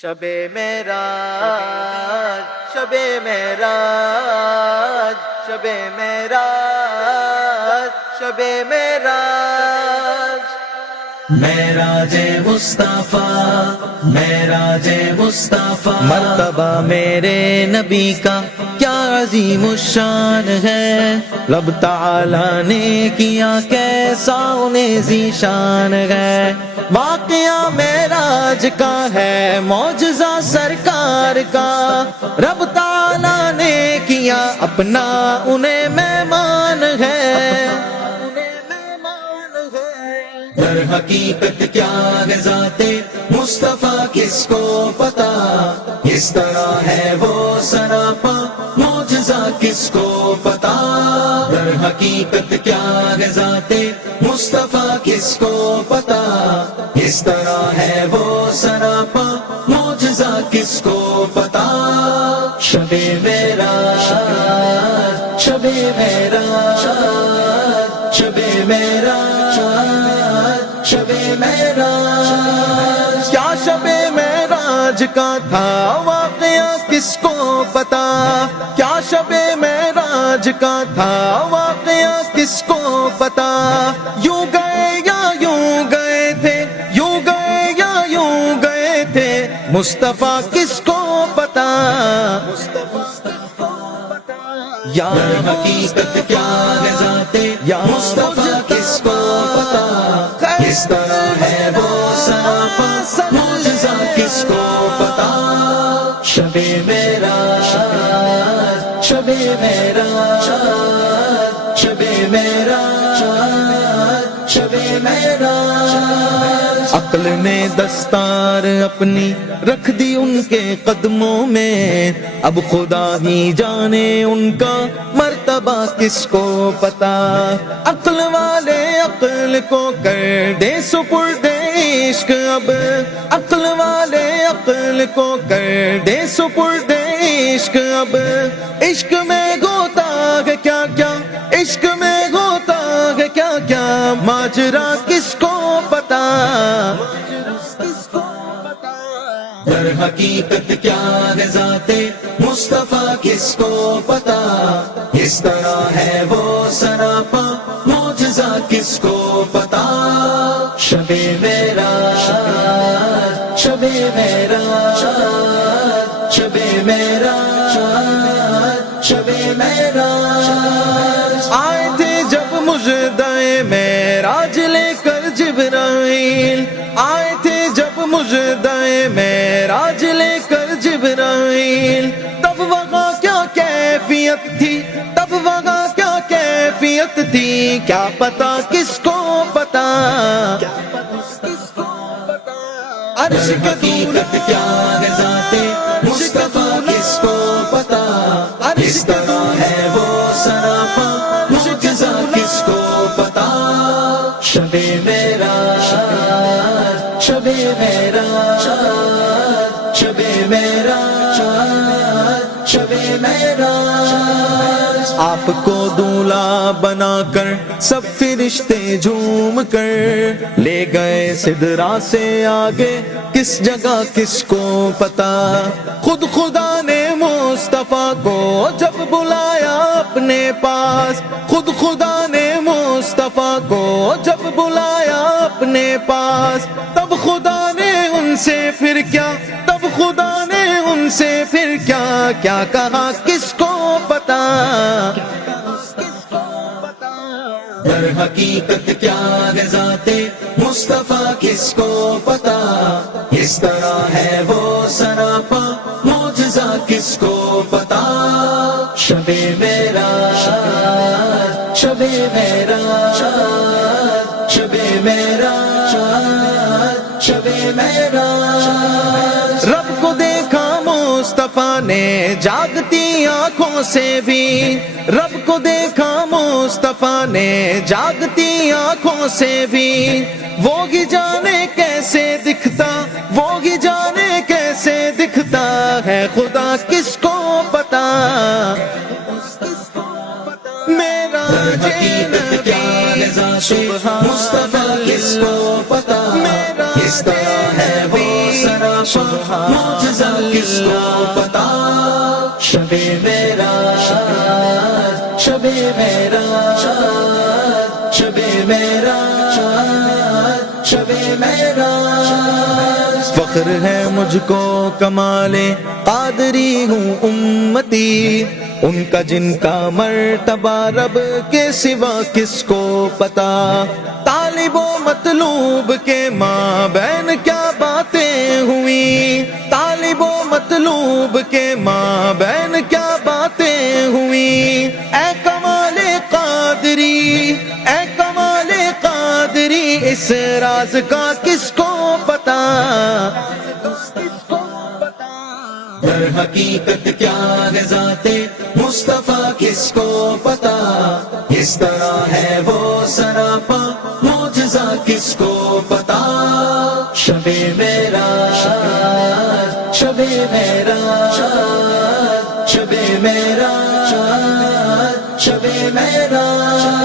شب معراج شب معراج شب معراج شب معراج معراج مصطفیٰ معراج مصطفیٰ مرتبہ میرے نبی کا کیا عظیم الشان ہے، رب تعالیٰ نے کیا کیسا انہیں ذیشان ہے، واقعہ معراج کا ہے معجزہ سرکار کا، رب تعالیٰ نے کیا اپنا انہیں مہمان ہے۔ در حقیقت کیا ہے ذات مصطفیٰ کس کو پتا، کس طرح ہے وہ سراپا معجزہ کس کو پتا، در حقیقت کیا ہے ذات مصطفیٰ کس کو پتا، کس طرح ہے وہ سراپا معجزہ کس کو پتا۔ شب معراج شب معراج شب معراج شب معراج کیا شب معراج کا تھا واقعہ کس کو پتا، کیا شب معراج کا تھا واقعہ کس کو پتا، یوں گئے یا یوں گئے تھے، یوں گئے یا یوں گئے تھے، مصطفیٰ کس کو پتا۔ یا در حقیقت کیا ہے ذات مصطفیٰ کس کو پتا، کس طرح ہے وہ سراپا معجزہ کس کو پتا۔ شب معراج شب معراج شب معراج شب معراج عقل نے دستار اپنی رکھ دی ان کے قدموں میں، اب خدا ہی جانے ان کا مرتبہ کس کو پتا، عقل والے عقل کو کر دے سپرد عشق، اب عقل والے عقل کو کر دے سپرد عشق، اب عشق میں غوطہ ہے کیا کیا، عشق میں غوطہ ہے کیا کیا، ماجرا کس کو پتا۔ در حقیقت کیا ہے ذات مصطفیٰ کس کو پتا، کس طرح ہے وہ سراپا معجزہ کس کو پتا۔ شب معراج شب معراج شب معراج شب معراج آئے تھے جب مژدہ معراج لے کر جبرائیل، آئے تھے جب مژدہ معراج لے کر جبرائیل، تب وہاں کیا کیفیت تھی، تب وہاں کیا کیفیت تھی، کیا پتا کس کو پتا۔ عرش در کے حقیقت کیا ہے ذات مصطفیٰ کس کو پتا، کس طرح ہے وہ سراپا معجزہ کس کو پتا۔ شب معراج شب معراج شب معراج شب معراج آپ کو دولہا بنا کر سب فرشتے جھوم کر لے گئے سدرا سے آگے، کس جگہ کس کو پتا، خود خدا نے مصطفیٰ کو جب بلایا اپنے پاس، خود خدا نے مصطفیٰ کو جب بلایا اپنے پاس، تب خدا نے ان سے پھر کیا، تب خدا نے ان سے پھر کیا کیا کہا کس کو پتا۔ در حقیقت کیا ہے ذات مصطفیٰ کس کو پتا، کس طرح ہے وہ سراپا معجزہ کس کو پتا۔ شب معراج شب معراج شب معراج شب معراج رب کو دیکھا مصطفیٰ نے جاگتی آنکھوں سے بھی، رب کو دیکھا مصطفیٰ نے جاگتی آنکھوں سے بھی، وہ ہی جانے کیسے دکھتا، وہ ہی جانے کیسے دکھتا ہے، خدا کس کو پتا۔ میرا در حقیقت کیا ہے ذات مصطفیٰ کس کو پتا، اس طرح ہے وہ سراپا معجزہ کس کو پتا شب معراج شب معراج شب معراج شب معراج فخر ہے مجھ کو کمال قادری ہوں امتی ان کا جن کا مرتبہ رب کے سوا کس کو پتا طالب و مطلوب کے مابین کیا باتیں ہوئی طالب و مطلوب کے مابین کیا باتیں ہوئی اے کمال قادری اے کمال قادری اس راز کا کس کو پتا در حقیقت کیا ہے ذات مصطفیٰ کس کو پتا اس طرح ہے وہ سراپا معجزہ کس کو پتا شب معراج شب معراج شب معراج شب معراج